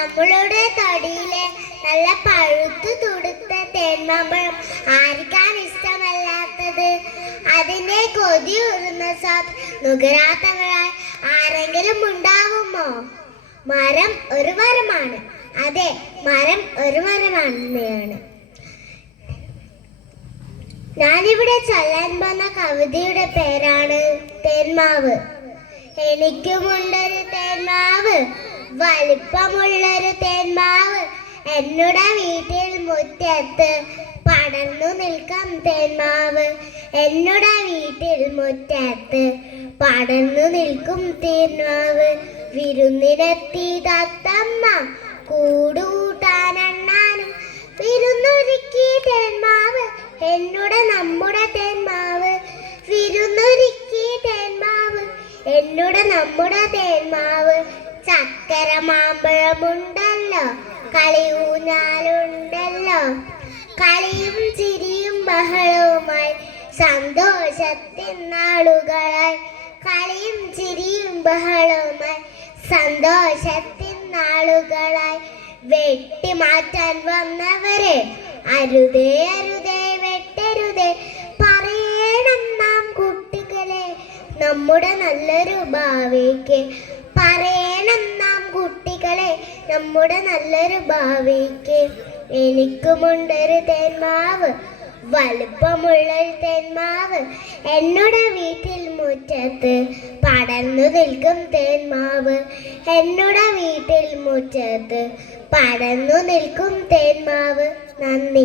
നമ്മളുടെ തൊടിയിലെ നല്ല പഴുത്തു തുടുത്ത തേന്മാമ്പഴം ആർക്കാണ് ഇഷ്ടമല്ലാത്തത്? അതിന്റെ കൊതിയൂറുന്ന സ്വാദ് നുകരാത്തവരായി ആരെങ്കിലും ഉണ്ടാവുമോ? മരം ഒരു മരമാണ്. അതെ, മരം ഒരു മരമാണ്. ഞാനിവിടെ ചൊല്ലാൻ പോകുന്ന കവിതയുടെ പേരാണ് തേന്മാവ്. എനിക്കുമുണ്ടൊരു തേന്മാവ്, വലിപ്പമുള്ളൊരു തേന്മാവ്, എന്നുടെ വീട്ടിൽ മുറ്റത്ത് പടർന്നു നിൽക്കാം തേന്മാവ്. എന്നുടെ വീട്ടിൽ മുറ്റത്ത് പടർന്നു നിൽക്കും തേന്മാവ്. വിരുന്നിനെത്തി തത്തമ്മ കൂടുകൂട്ടാനെണ്ണാനും വിരുന്നൊരുക്കി തേന്മാവ്, എന്നുടെ നമ്മുടെ തേന്മാവ്. വിരുന്നൊരുക്കി തേന്മാവ്, എന്നുടെ നമ്മുടെ തേന്മാവ്. ചക്കര മാമ്പഴമുണ്ടല്ലോ, കളിയൂഞ്ഞാലുണ്ടല്ലോ, കളിയും ചിരിയും ബഹളവുമായി സന്തോഷത്തിൻ നാളുകളായി. കളിയും ചിരിയും ബഹളവുമായി സന്തോഷത്തിൻ നാളുകളായി. വെട്ടിമാറ്റാൻ വന്നവരെ അരുതേ അരുതേ വെട്ടരുതേ, പറയണം നാം കുട്ടികളെ നമ്മുടെ നല്ലൊരു ഭാവിക്ക്. പറയണം നാം കുട്ടികളെ നമ്മുടെ നല്ലൊരു ഭാവിക്ക്. എനിക്കുമുണ്ടൊരു തേന്മാവ്, വലുപ്പമുള്ളൊരു തേന്മാവ്, എന്നുടെ വീട്ടിൽ മുറ്റത്ത് പടർന്നു നിൽക്കും തേന്മാവ്. എന്നുടെ വീട്ടിൽ മുറ്റത്ത് പടർന്നു നിൽക്കും തേന്മാവ്. നന്ദി.